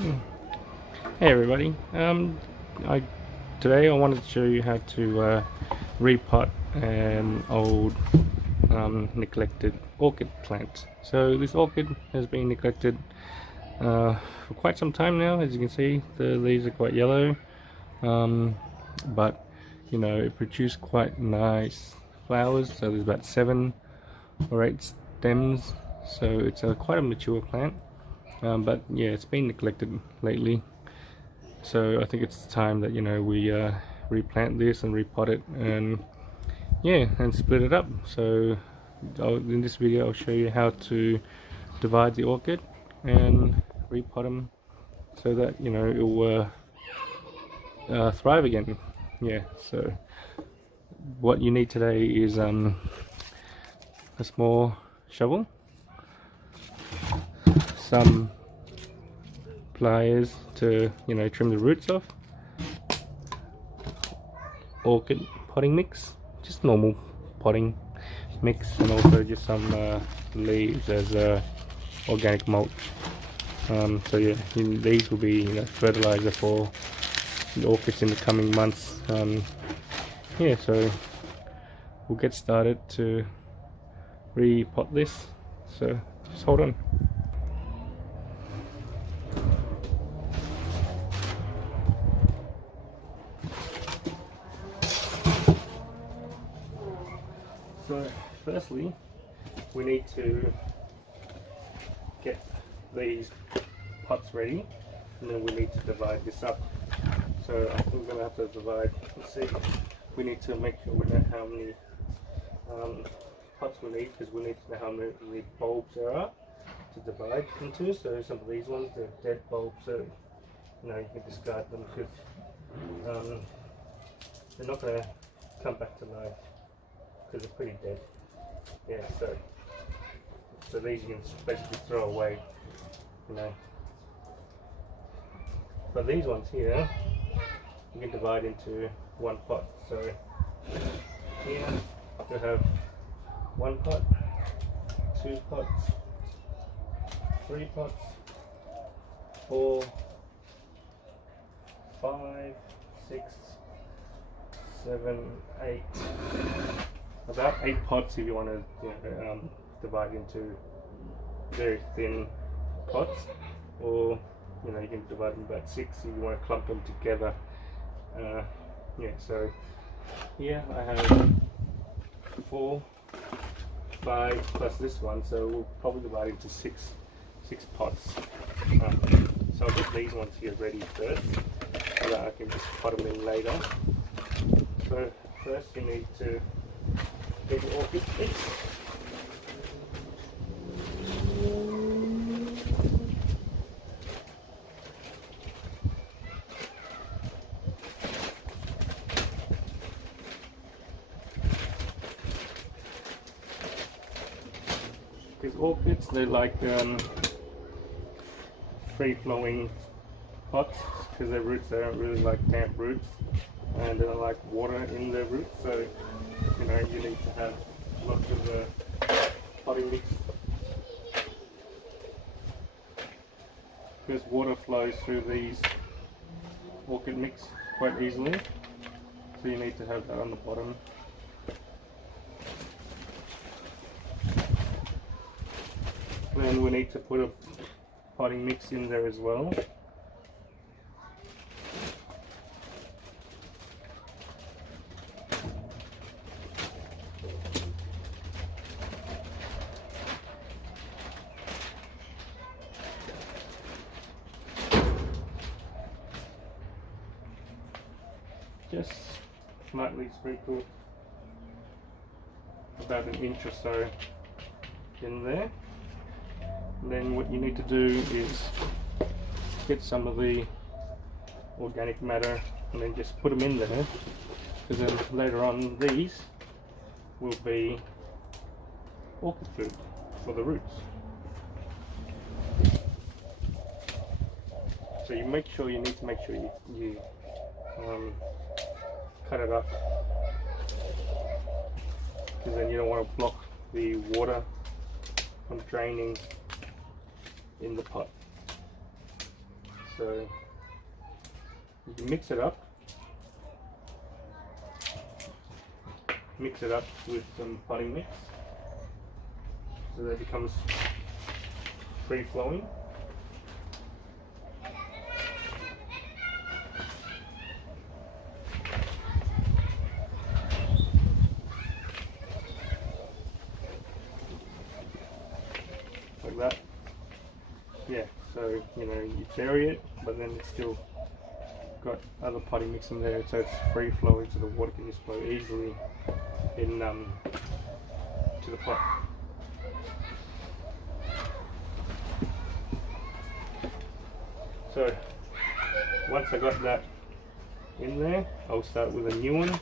Hey everybody. I Today I wanted to show you how to repot an old neglected orchid plant. So this orchid has been neglected for quite some time now. As you can see, the leaves are quite yellow, but you know, it produced quite nice flowers. So there's about 7 or 8 stems. So it's quite a mature plant. But yeah, it's been neglected lately. So I think it's time that, you know, we replant this and repot it, and yeah, and split it up. So in this video I'll show you how to divide the orchid and repot them so that, you know, it will thrive again. Yeah, so what you need today is a small shovel, some pliers to, you know, trim the roots off, orchid potting mix, just normal potting mix, and also just some leaves as organic mulch. So yeah, these will be, you know, fertilizer for the orchids in the coming months. Yeah, so we'll get started to repot this, so just hold on. So firstly, we need to get these pots ready, and then we need to divide this up. So I think we're going to have to divide, let's see, we need to make sure we know how many pots we need, because we need to know how many bulbs there are to divide into. So some of these ones, they're dead bulbs, so you know, you can discard them because they're not going to come back to life, because they're pretty dead. Yeah, so these you can basically throw away, you know. But these ones here, you can divide into one pot. So here you have 1 pot, 2 pots, 3 pots, 4, 5, 6, 7, 8. About 8 pots if you want to, you know, divide into very thin pots, or you know, you can divide them about 6 if you want to clump them together. Yeah, so here I have 4, 5 plus this one, so we'll probably divide into six pots. So I'll get these ones here ready first, so that I can just pot them in later. So first you need to get your orchid mix. Because orchids, they like free-flowing pots, because their roots, they don't really like damp roots, and they don't like water in their roots. So you know, you need to have lots of potting mix, because water flows through these orchid mix quite easily, so you need to have that on the bottom. Then we need to put a potting mix in there as well. Just lightly sprinkle about 1 inch or so in there. And then what you need to do is get some of the organic matter and then just put them in there, because then later on these will be orchid food for the roots. So you need to make sure you cut it up, because then you don't want to block the water from draining in the pot. So you can mix it up with some potting mix so that it becomes free flowing. Like that. Yeah, so you know, you bury it, but then it's still got other potting mix in there, so it's free flowing, so the water can just flow easily in to the pot. So once I got that in there, I'll start with a new one.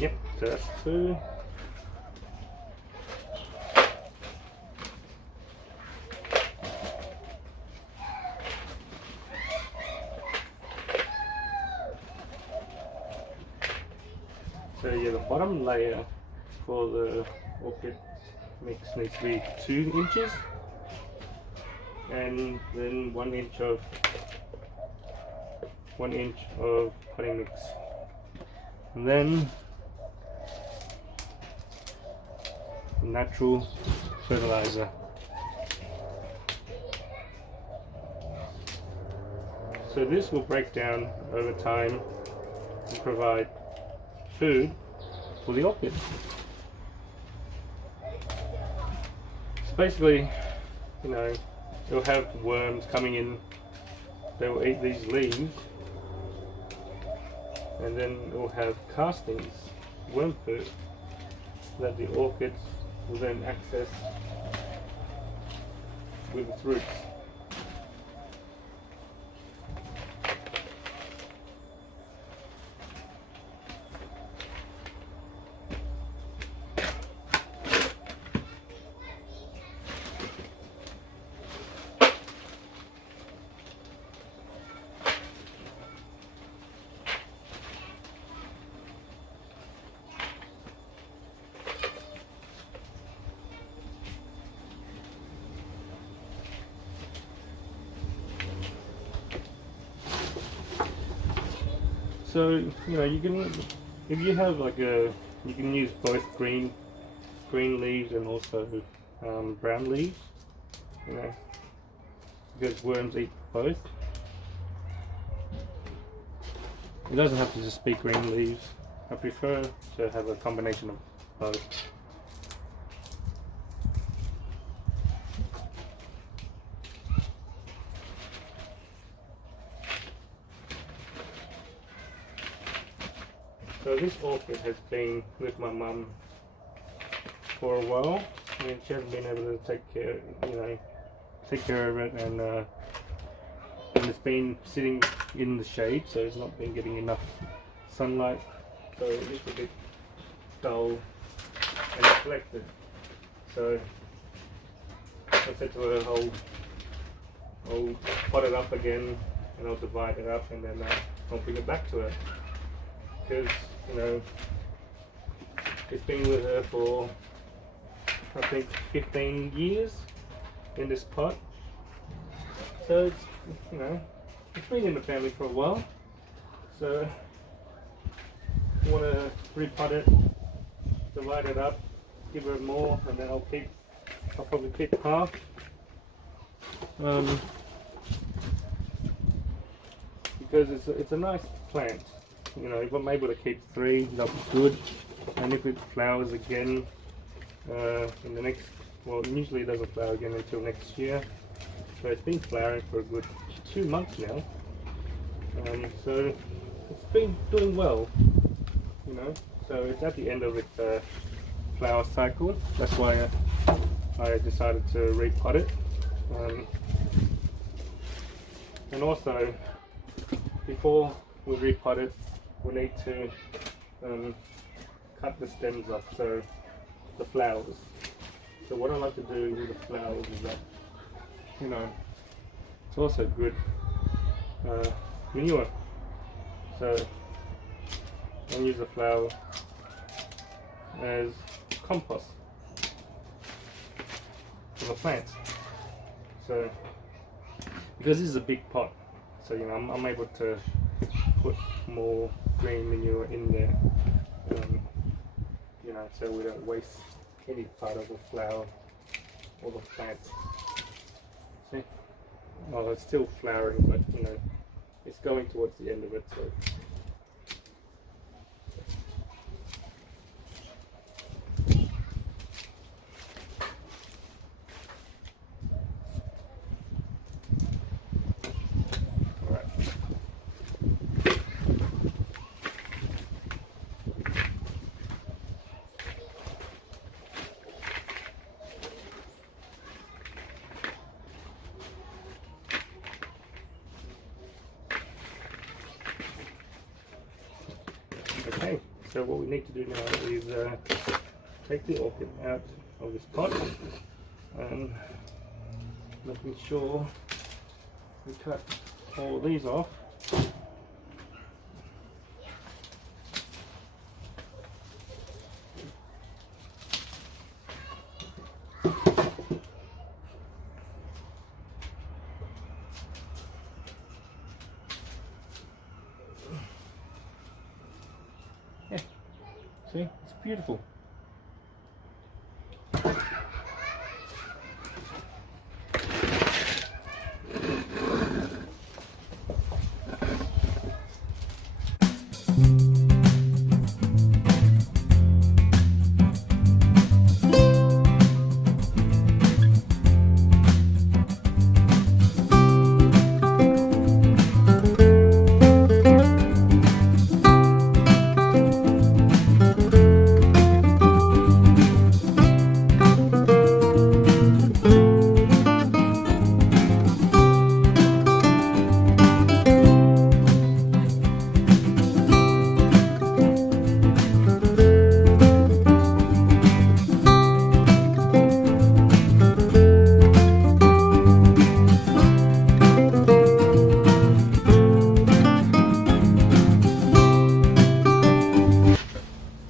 Yep, so that's 2. So yeah, the bottom layer for the orchid mix needs to be 2 inches, and then 1 inch of potting mix, and then natural fertilizer. So this will break down over time and provide food for the orchid. So basically, you know, you'll have worms coming in, they will eat these leaves, and then it will have castings, worm food, that the orchids will then access with its roots. So you know, you can, if you have like you can use both green leaves and also brown leaves, you know, because worms eat both. It doesn't have to just be green leaves. I prefer to have a combination of both. So this orchid has been with my mum for a while. I mean, she hasn't been able to take care of it, and it's been sitting in the shade, so it's not been getting enough sunlight. So it's a bit dull and neglected. So I said to her, I'll pot it up again, and I'll divide it up, and then I'll bring it back to her. Because, you know, it's been with her for, I think, 15 years in this pot. So it's, you know, it's been in the family for a while. So I want to repot it, divide it up, give her more, and then I'll probably keep half. because it's a nice plant. You know, if I'm able to keep 3, that'll be good. And if it flowers again in the next, well, it usually doesn't flower again until next year. So it's been flowering for a good 2 months now. So it's been doing well, you know. So it's at the end of its flower cycle. That's why I decided to repot it. And also, before we repot it, we need to cut the stems off, so the flowers. So what I like to do with the flowers is that, you know, it's also good manure. So I use the flower as compost for the plants. So because this is a big pot, so you know I'm able to put more green manure in there, you know, so we don't waste any part of the flower or the plants. See? Well, it's still flowering, but you know, it's going towards the end of it. So. Okay, so what we need to do now is take the orchid out of this pot and making sure we cut all these off. Yeah, see, it's beautiful.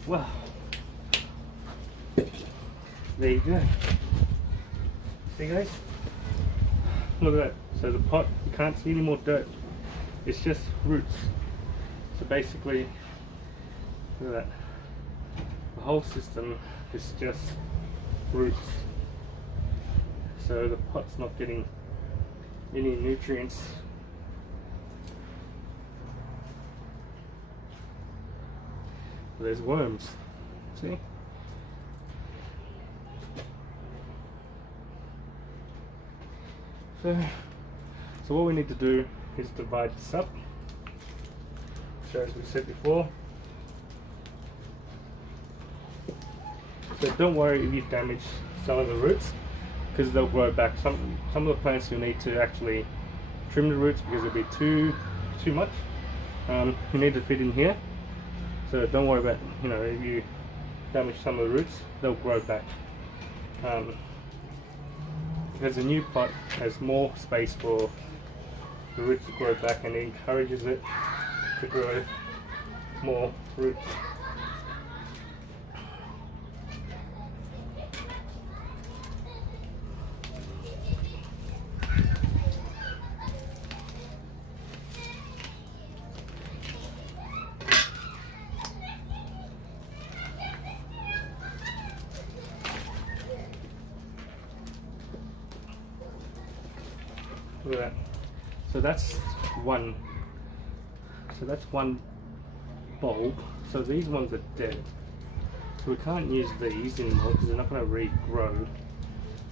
Wow, there you go. See guys, look at that. So the pot, you can't see any more dirt, it's just roots. So basically, look at that, the whole system is just roots. So the pot's not getting any nutrients. There's worms, see? So what we need to do is divide this up. So as we said before, so don't worry if you damage some of the roots, because they'll grow back. Some of the plants you'll need to actually trim the roots because it'll be too much. You need to fit in here. So don't worry about, you know, if you damage some of the roots, they'll grow back. Because the new pot has more space for the roots to grow back, and it encourages it to grow more roots. Look at that. So that's one So that's one bulb. So these ones are dead. So we can't use these anymore because they're not going to regrow.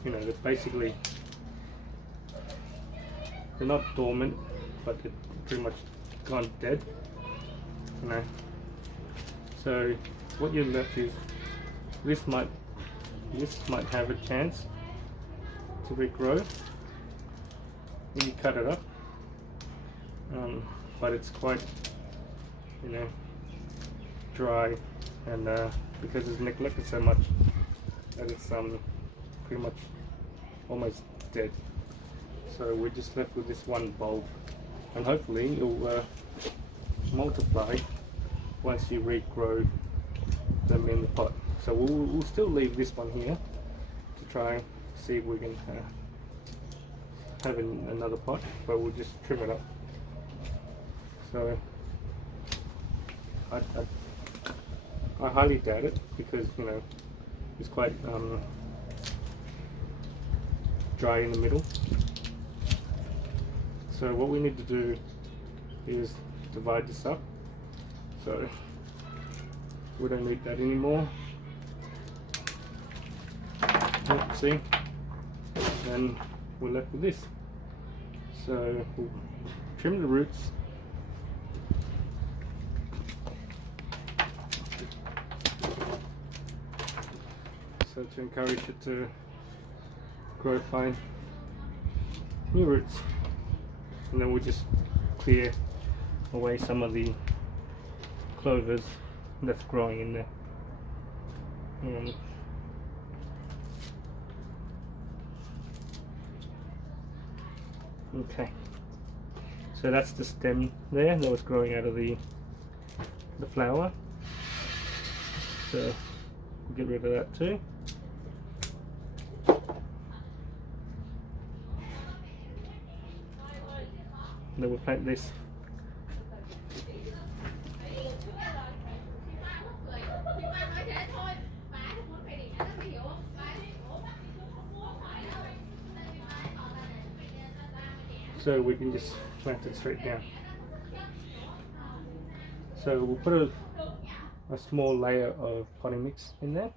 You know, they're basically, they're not dormant, but they're pretty much gone dead. You know. So what you're left is this might have a chance to regrow when you cut it up, but it's quite, you know, dry, and because it's neglected so much that it's pretty much almost dead. So we're just left with this one bulb, and hopefully it'll multiply once you regrow them in the pot. So we'll still leave this one here to try see if we can have another pot, but we'll just trim it up. So I highly doubt it, because you know it's quite dry in the middle. So what we need to do is divide this up, so we don't need that anymore. Yep, see, and we're left with this. So we'll trim the roots, so to encourage it to grow fine new roots, and then we'll just clear away some of the clovers that's growing in there. Okay, so that's the stem there that was growing out of the flower, so we'll get rid of that too. And then we'll plant this. So we can just plant it straight down. So we'll put a small layer of potting mix in there.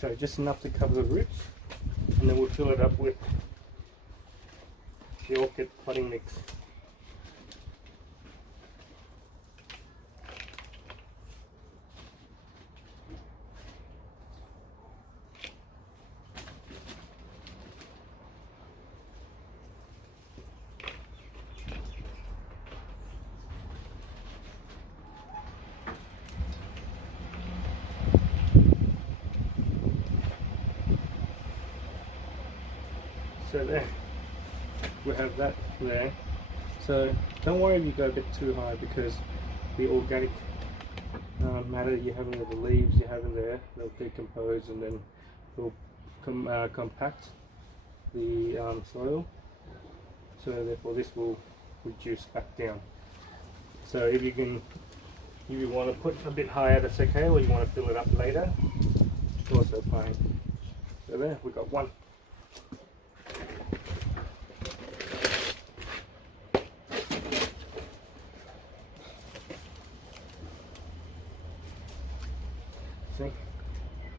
So just enough to cover the roots, and then we'll fill it up with the orchid potting mix. So there, we have that there. So don't worry if you go a bit too high, because the organic matter you have in the leaves you have in there, they'll decompose and then will compact the soil. So therefore this will reduce back down. So if you want to put a bit higher, that's okay, or you want to fill it up later, also fine. So there, we got one.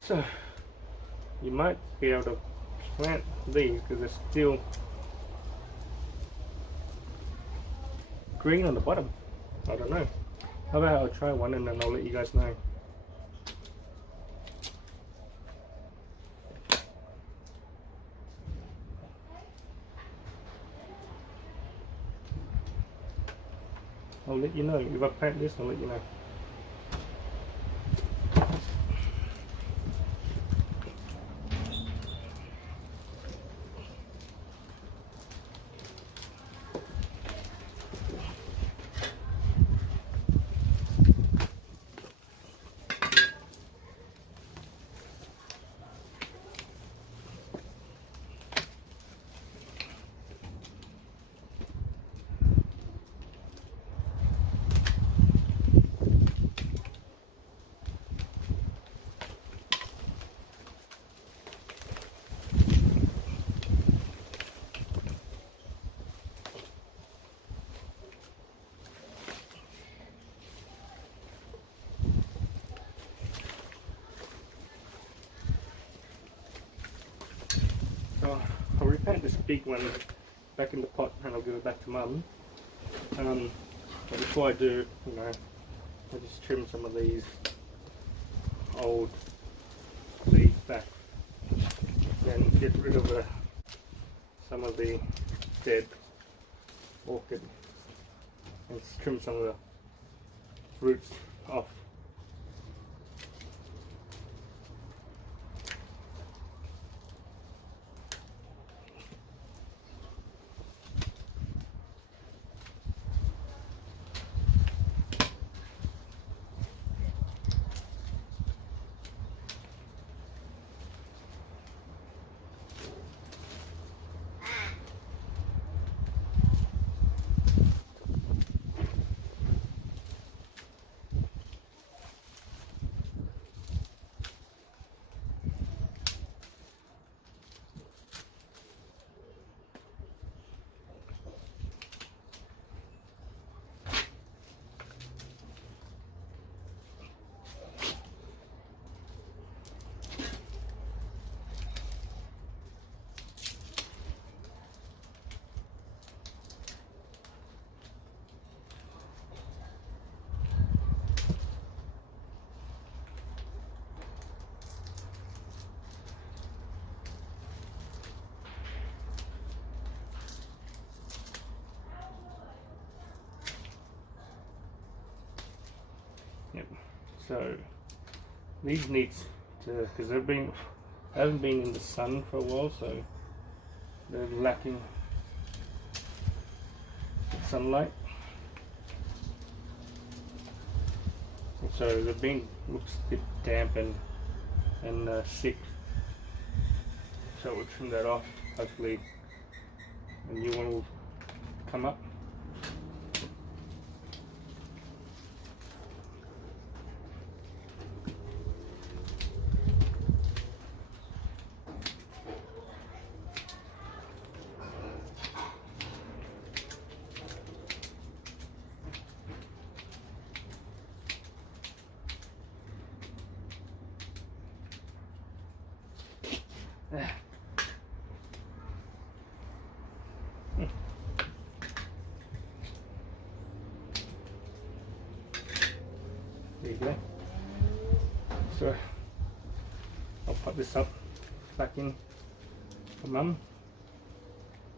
So you might be able to plant these because they're still green on the bottom. I don't know. How about I'll try one and then I'll let you guys know. I'll let you know. If I plant this, I'll let you know. I'll replant this big one back in the pot and I'll give it back to Mum. But before I do, you know, I'll just trim some of these old leaves back and get rid of some of the dead orchid and trim some of the roots off. Yep. So these need to, because they haven't been in the sun for a while, so they're lacking sunlight. And so the bean looks a bit damp and sick. So we'll trim that off. Hopefully a new one will come up. There you go. So I'll put this up back in for Mum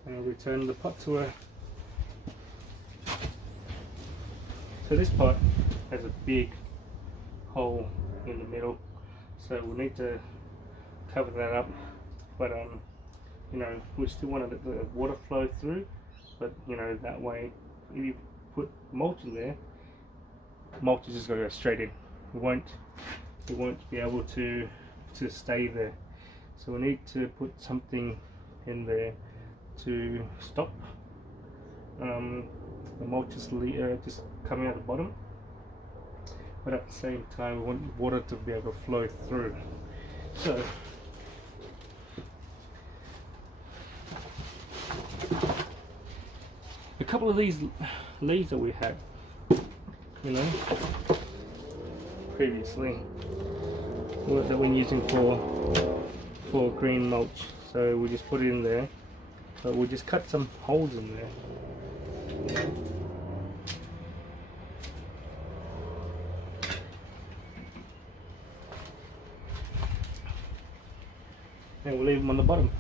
and I'll return the pot to her. So this pot has a big hole in the middle, so we'll need to cover that up, but you know, we still want to let the water flow through, but you know, that way if you put mulch in there, mulch is just going to go straight in. It won't be able to stay there, so we need to put something in there to stop the mulch just coming out the bottom, but at the same time we want water to be able to flow through. So a couple of these leaves that we had, you know, previously that we're using for green mulch, so we just put it in there, but we just cut some holes in there. And we'll leave them on the bottom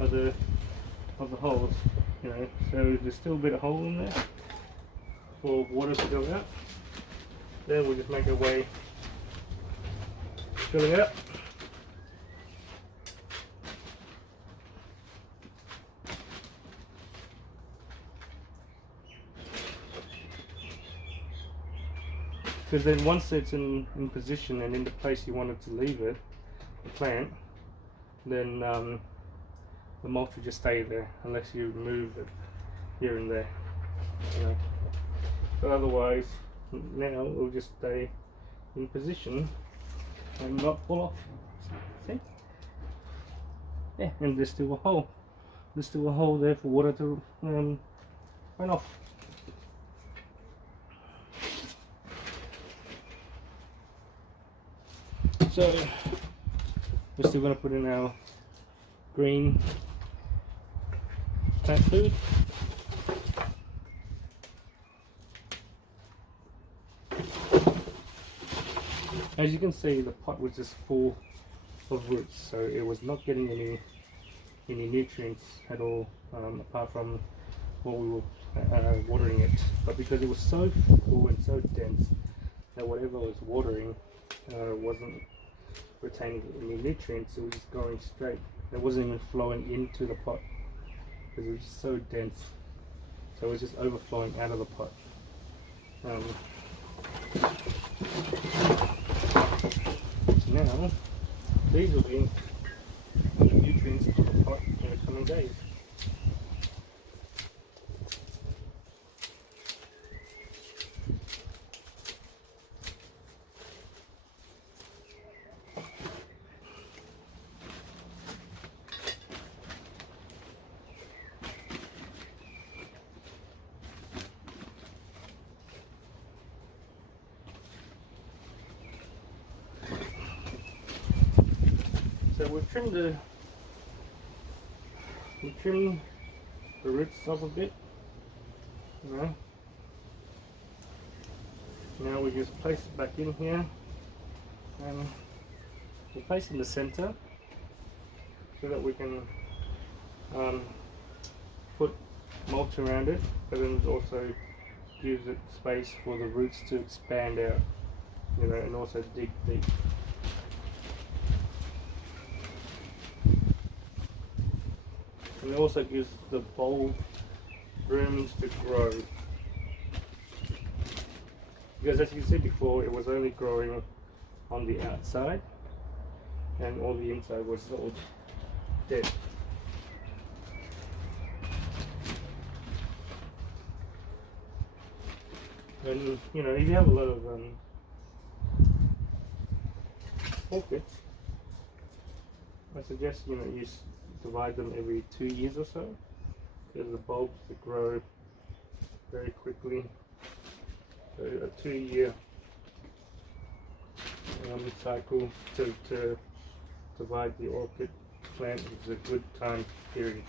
of the holes, you know, so there's still a bit of hole in there for water to go out. Then we'll just make our way, fill it out. Because then once it's in position and in the place you wanted to leave it, the plant, then the mulch will just stay there unless you move it here and there, you know. But otherwise, now it will just stay in position and not pull off. See? Yeah, and there's still a hole. There's still a hole there for water to run off. So we're still going to put in our green plant food. As you can see, the pot was just full of roots, so it was not getting any nutrients at all, apart from what we were watering it. But because it was so full and so dense that whatever was watering wasn't retaining any nutrients, it was just going straight. It wasn't even flowing into the pot because it was just so dense. So it was just overflowing out of the pot. Now, these will be the nutrients for the pot in the coming days. So we've trimmed the roots off a bit. Now we just place it back in here, and we place it in the center so that we can put mulch around it, but then also gives it space for the roots to expand out, and also dig deep. And it also gives the bulb rooms to grow. Because as you said before, it was only growing on the outside and all the inside was all dead. And if you have a lot of orchids, I suggest you divide them every 2 years or so, because the bulbs that grow very quickly. So a 2-year cycle to divide the orchid plant is a good time period.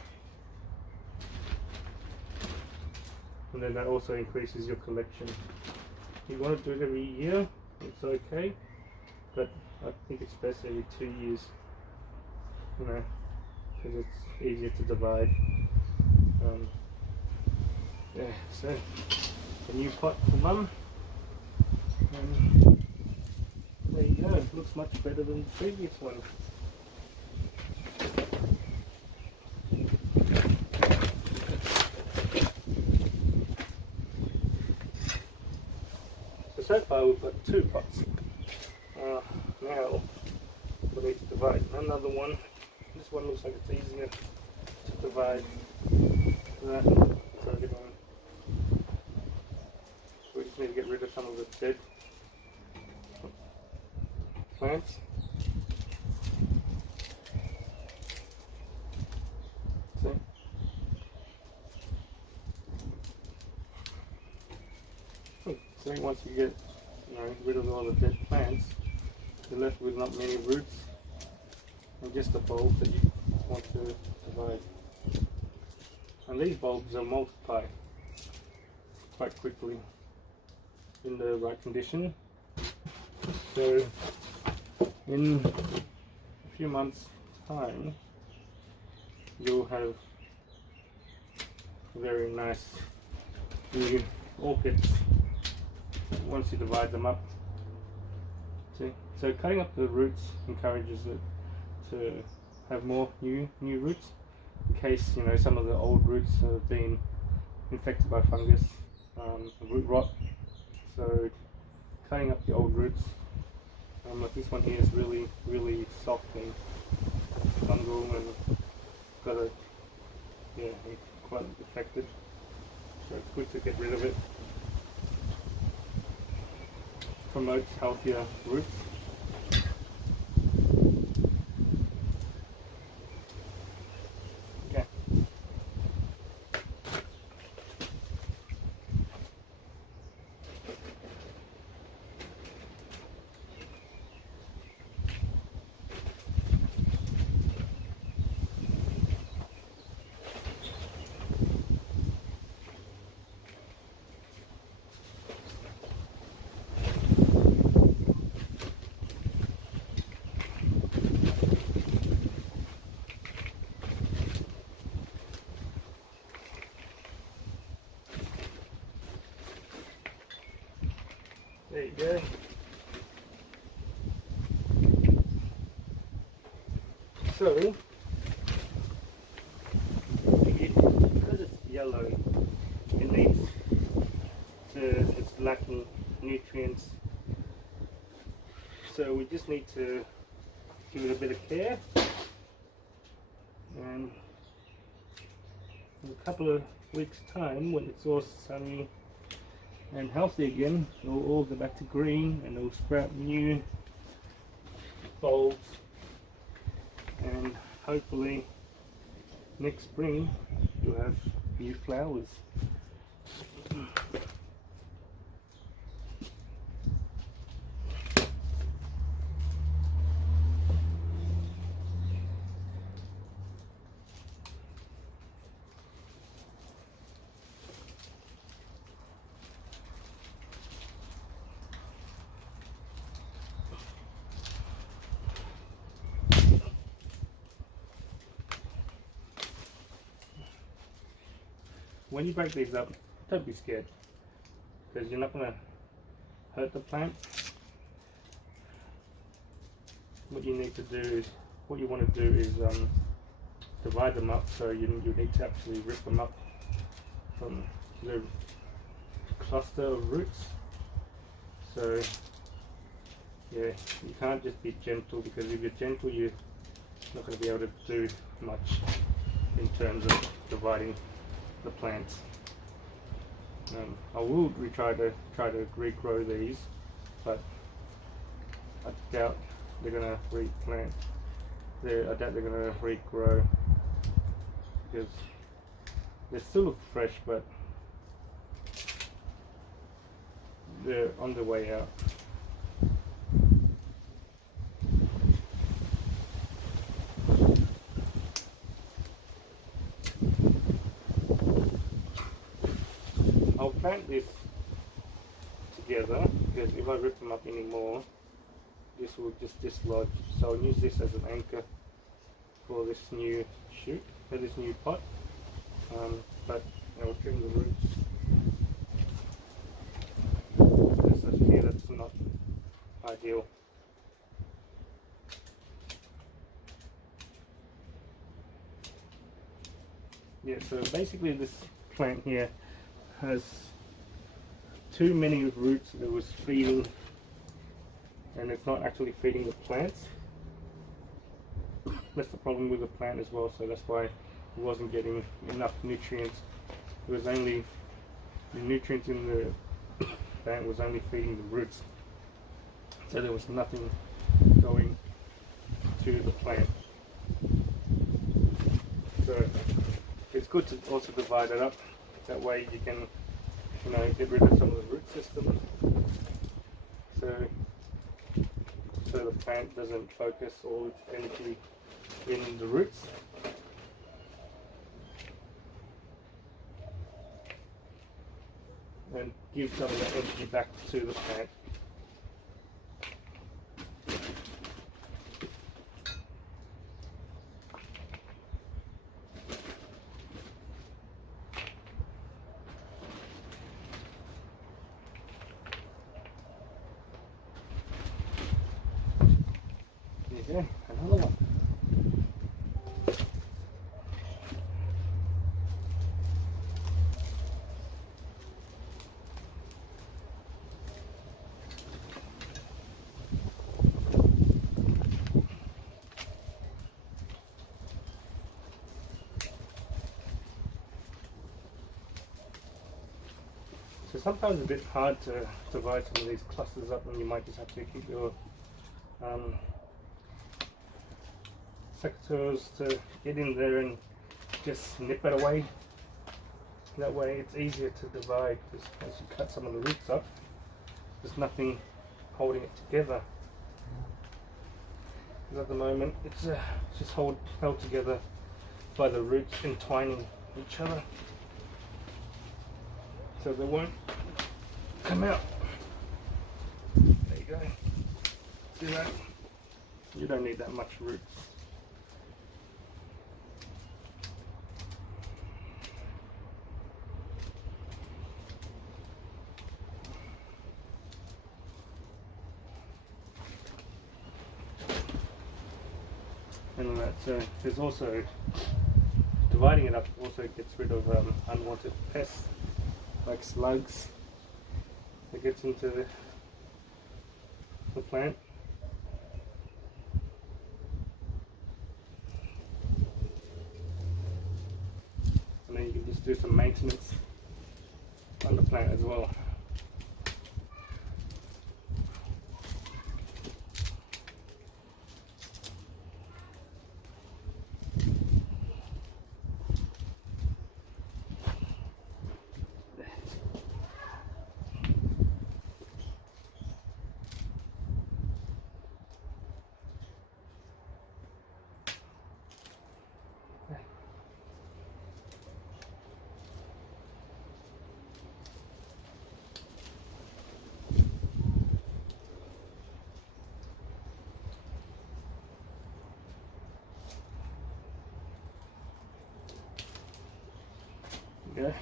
And then that also increases your collection. If you want to do it every year, it's okay, but I think it's best every 2 years, because it's easier to divide. So a new pot for Mum, and there you go. It looks much better than the previous one. So far we've got 2 pots. Now we need to divide another one. This one looks like it's easier to divide. So we just need to get rid of some of the dead plants. See? So once you get rid of all the dead plants, you're left with not many roots and just the bulbs that you want to divide. And these bulbs will multiply quite quickly in the right condition. So in a few months' time, you'll have very nice new orchids once you divide them up. See? So cutting up the roots encourages it to have more new roots, in case some of the old roots have been infected by fungus, root rot. So cutting up the old roots, like this one here is really soft and fungal and got quite affected. So it's good to get rid of it. Promotes healthier roots. Okay. So, because it's yellow, it needs it's lacking nutrients. So we just need to give it a bit of care, and in a couple of weeks time, when it's all sunny and healthy again, it'll all go back to green and it'll sprout new bulbs, and hopefully next spring you'll have new flowers. When you break these up, don't be scared, because you're not going to hurt the plant. What you need to do is, what you want to do is divide them up, so you need to actually rip them up from the cluster of roots. So yeah, you can't just be gentle, because if you're gentle you're not going to be able to do much in terms of dividing the plants. I will try to regrow these, but I doubt they're going to replant. I doubt they're going to regrow, because they still look fresh, but they're on the way out. I'll plant this together, because if I rip them up anymore, this will just dislodge. So I'll use this as an anchor for this new shoot, for this new pot. But I'll trim the roots. This is here, that's not ideal. Yeah, so basically this plant here has too many roots that it was feeding, and it's not actually feeding the plants. That's the problem with the plant as well, so that's why it wasn't getting enough nutrients. It was only, the nutrients in the plant was only feeding the roots, so there was nothing going to the plant. So it's good to also divide it up. That way you can, get rid of some of the root system, so the plant doesn't focus all its energy in the roots. And give some of the energy back to the plant. Okay, another one. So sometimes it's a bit hard to divide some of these clusters up, and you might just have to keep your secateurs to get in there and just snip it away. That way it's easier to divide, because as you cut some of the roots up, there's nothing holding it together. Because at the moment it's just held together by the roots entwining each other, so they won't come out. There you go. See that? You don't need that much roots. and all that. So there's also, dividing it up also gets rid of unwanted pests like slugs that gets into the plant. And then you can just do some maintenance on the plant as well. Okay.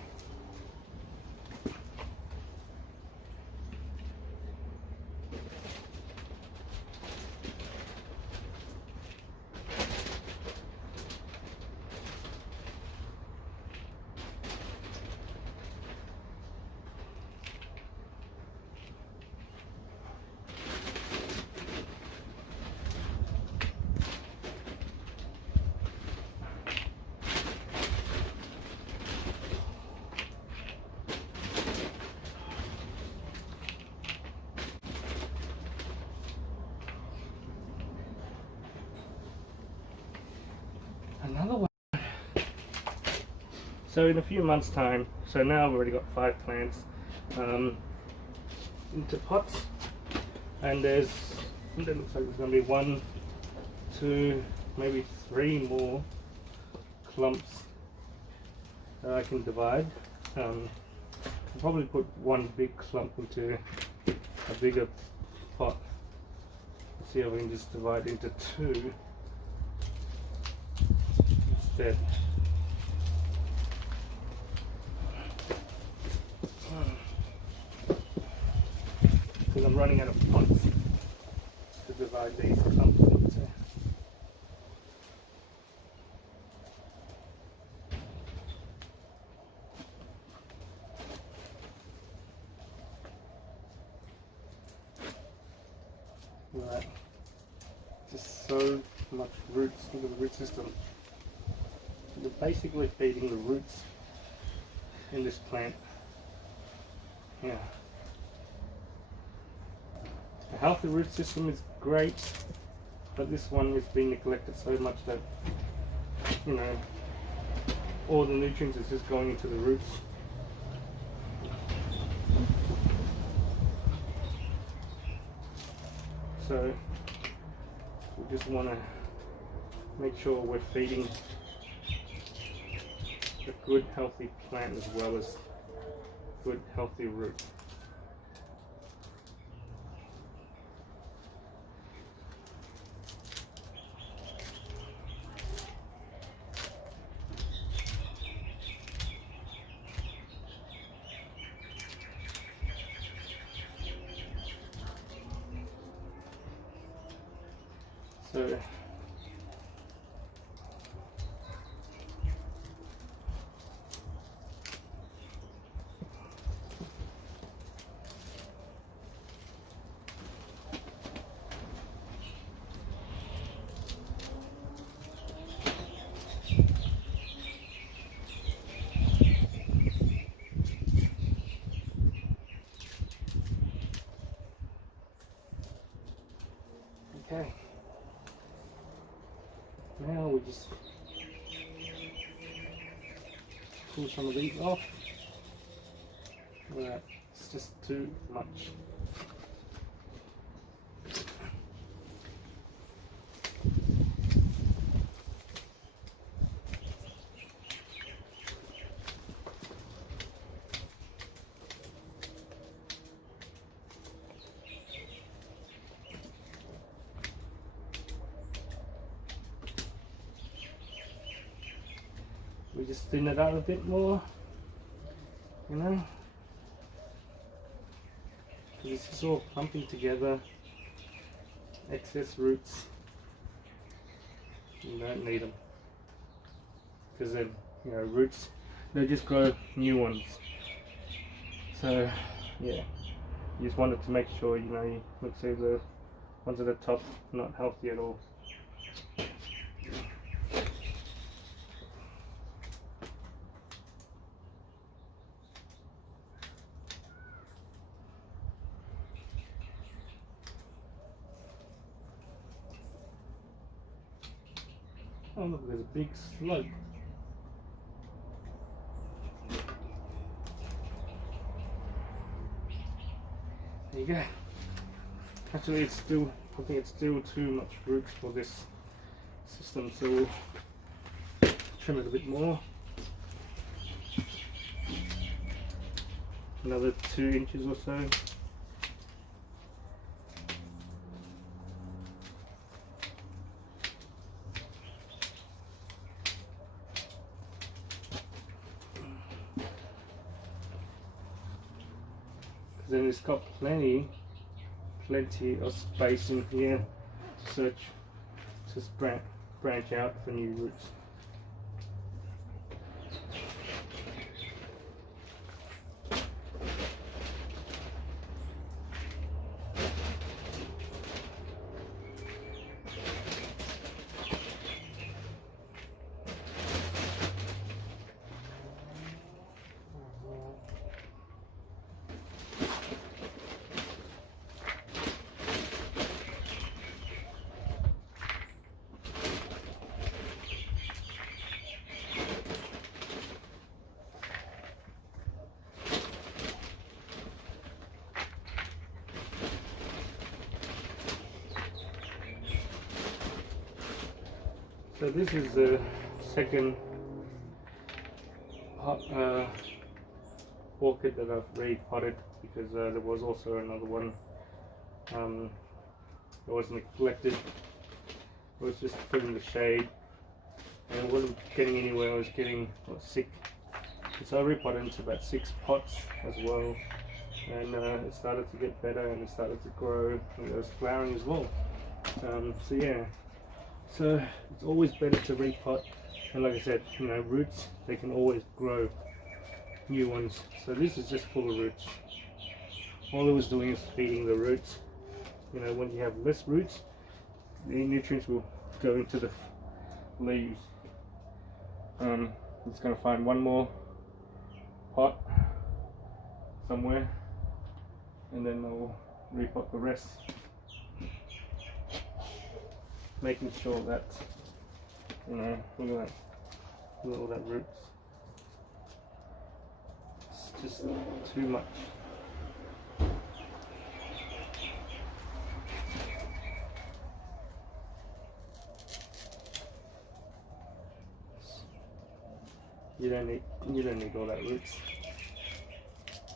Another one. So in a few months time, so now I've already got 5 plants into pots, and it looks like there's going to be 1, 2, maybe 3 more clumps that I can divide. I'll probably put 1 big clump into a bigger pot. Let's see if we can just divide into 2 instead. Because I'm running out of pots to divide these clumps into. Right, just so much roots. Look at the root system. You're basically feeding the roots in this plant. Yeah. A healthy root system is great, but this one is being neglected so much that, you know, all the nutrients is just going into the roots. So we just want to make sure we're feeding a good healthy plant as well as good healthy root. So okay. Now we just pull some of these off. Right, it's just too much. We just thin it out a bit more, you know. This is all clumping together, excess roots. You don't need them because then, you know, roots, they just grow new ones. So yeah, you just wanted to make sure, you know, you look, see the ones at the top not healthy at all. Oh look, there's a big slope. There you go. Actually, it's still, I think it's still too much roots for this system, so we'll trim it a bit more. Another 2 inches or so. Then it's got plenty of space in here to search, just branch out for new roots. So this is the second orchid that I've repotted, because there was also another one that was neglected. It was just put in the shade and it wasn't getting anywhere. I was getting sick. So I repotted into about 6 pots as well, and it started to get better and it started to grow, and it was flowering as well. So yeah. So it's always better to repot, and like I said, you know, roots, they can always grow new ones. So this is just full of roots. All it was doing is feeding the roots. You know, when you have less roots, the nutrients will go into the leaves. I'm just going to find one more pot somewhere, and then I'll repot the rest. Making sure that, you know, look at that, look at all that roots. It's just too much. You don't need all that roots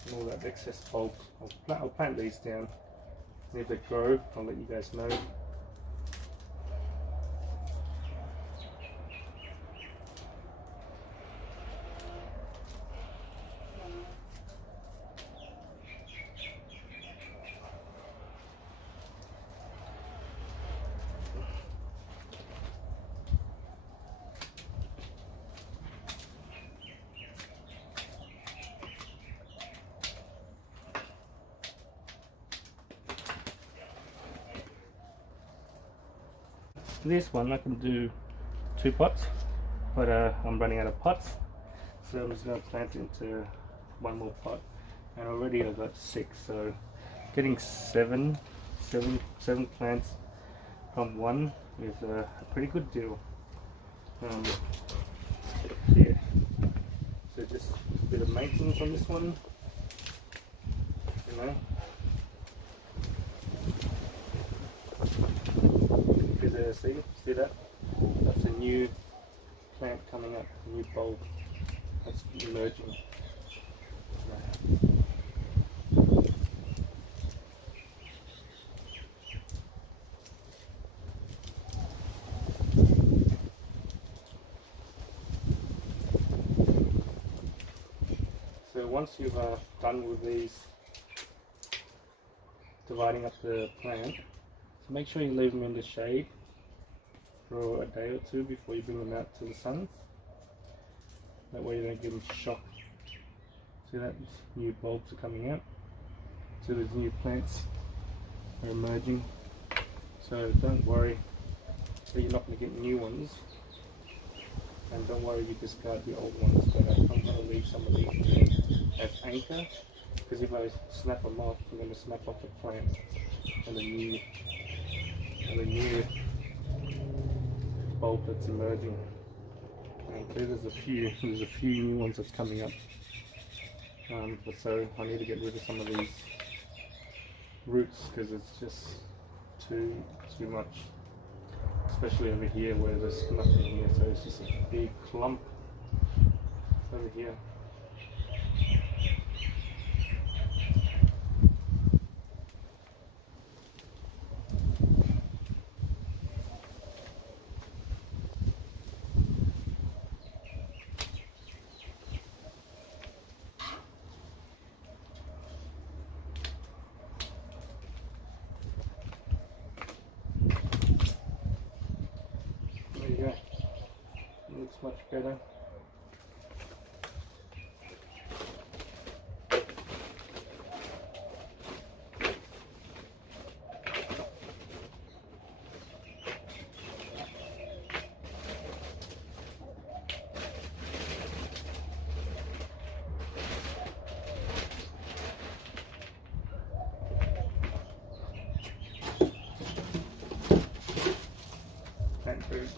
and all that excess bulk. I'll plant these down, and if they grow, I'll let you guys know. This one I can do 2 pots, but I'm running out of pots, so I'm just going to plant into 1 more pot, and already I've got 6, so getting 7 plants from 1 is a pretty good deal. Yeah, so just a bit of maintenance on this one, you know. See that? That's a new plant coming up, a new bulb that's emerging. So once you've done with these, dividing up the plant, so make sure you leave them in the shade. for a day or two before you bring them out to the sun. That way you don't give them shock. See that? New bulbs are coming out. So there's new plants are emerging. So don't worry that you're not going to get new ones. And don't worry you discard the old ones. But I'm going to leave some of these as anchor. Because if I snap them off, I'm going to snap off the plant and the new bulb that's emerging. Okay, there's a few new ones that's coming up. But so I need to get rid of some of these roots because it's just too much, especially over here where there's nothing here. So it's just a big clump over here. There you go. It looks much better. Plant food.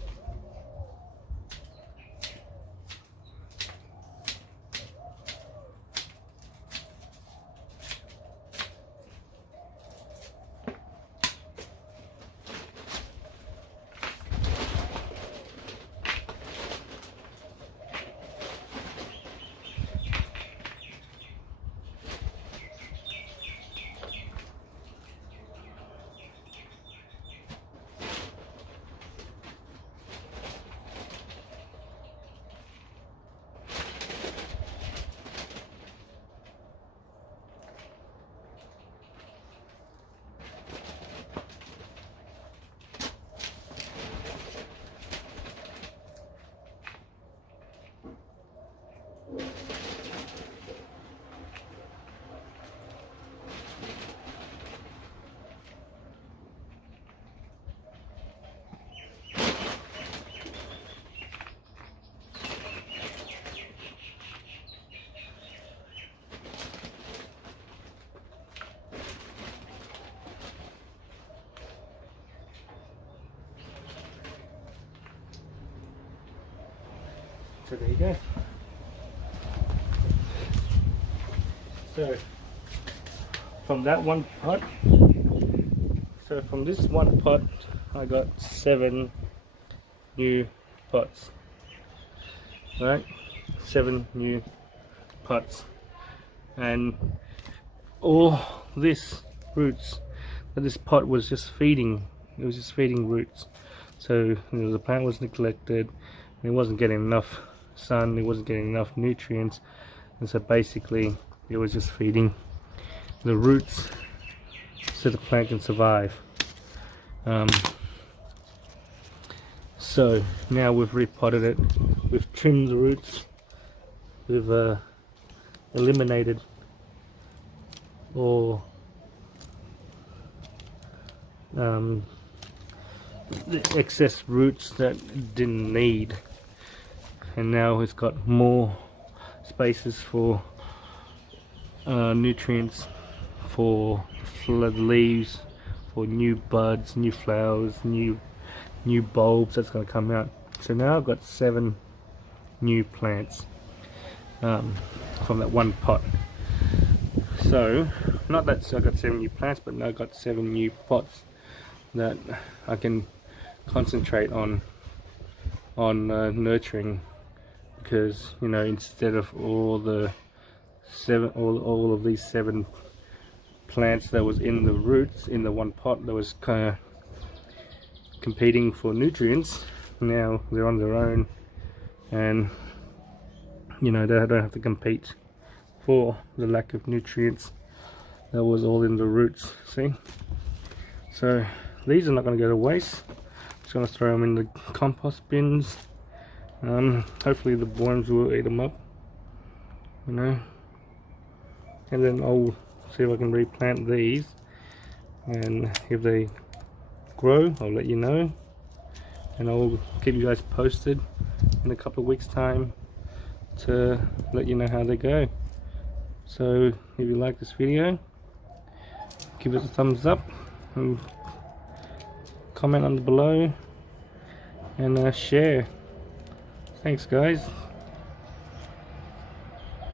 So there you go. So from that one pot, from this one pot I got 7 new pots, right? 7 new pots, and all this roots that this pot was just feeding, it was just feeding roots. So the plant was neglected, and it wasn't getting enough sun, it wasn't getting enough nutrients, and so basically it was just feeding the roots so the plant can survive. So now we've repotted it, we've trimmed the roots, we've eliminated all the excess roots that didn't need, and now it's got more spaces for nutrients, for flood leaves, for new buds, new flowers, new bulbs that's going to come out. So now I've got 7 new plants from that one pot. So not that I got 7 new plants, but now I've got 7 new pots that I can concentrate on nurturing, because instead of all of these 7 plants that was in the roots in the one pot that was kind of competing for nutrients, now they're on their own, and they don't have to compete for the lack of nutrients that was all in the roots. See, so these are not going to go to waste. Just gonna throw them in the compost bins. Hopefully the worms will eat them up, you know. And then I'll see if I can replant these, and if they grow I'll let you know, and I'll keep you guys posted in a couple of weeks time to let you know how they go. So if you like this video, give it a thumbs up and comment on below, and share. Thanks guys.